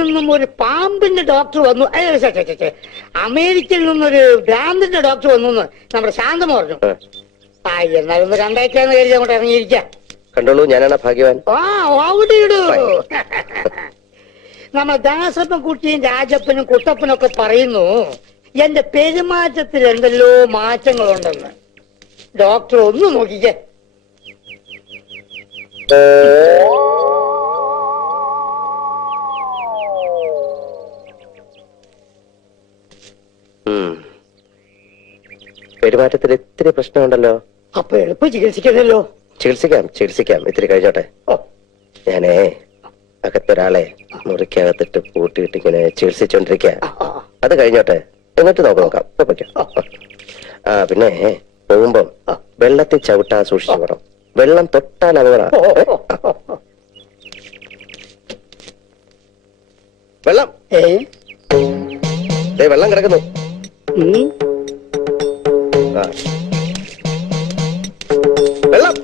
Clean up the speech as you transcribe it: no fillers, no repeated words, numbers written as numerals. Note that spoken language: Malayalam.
നിന്നും ഒരു പാമ്പിന്റെ ഡോക്ടർ വന്നു. അമേരിക്കയിൽ നിന്നൊരു ഭ്രാന്തിന്റെ ഡോക്ടർ വന്നു എന്ന് നമ്മുടെ ശാന്തം പറഞ്ഞു. എന്നാലൊന്ന് കണ്ടേക്കാന്ന് കരുതി അങ്ങോട്ട് ഇറങ്ങിയിരിക്കാം. കണ്ടോളൂ, ഞാനാണ് ഭാഗ്യവാൻ. നമ്മുടെ ദാസപ്പൻ കുട്ടിയും രാജപ്പനും കുട്ടപ്പനും ഒക്കെ പറയുന്നു എന്റെ പെരുമാറ്റത്തിൽ എന്തെല്ലോ മാറ്റങ്ങളുണ്ടെന്ന്. ഡോക്ടർ ഒന്ന് നോക്കിക്കേ. പെരുമാറ്റത്തിൽ ഇത്തിരി പ്രശ്നമുണ്ടല്ലോ. അപ്പൊ എളുപ്പം ചികിത്സിക്കണല്ലോ. ചികിത്സിക്കാം. ഇത്തിരി കഴിഞ്ഞോട്ടെ. ഞാനേ അകത്തൊരാളെ മുറിക്കകത്തിട്ട് പൂട്ടിയിട്ട് ഇങ്ങനെ ചികിത്സിച്ചോണ്ടിരിക്ക. അത് കഴിഞ്ഞോട്ടെ, എന്നിട്ട് നോക്കാം. പിന്നെ പോകുമ്പം വെള്ളത്തിൽ ചവിട്ടാ സൂക്ഷിച്ചു വേണം. വെള്ളം തൊട്ടാൽ അപകടം. വെള്ളം വെള്ളം കിടക്കുന്നു. വെള്ളം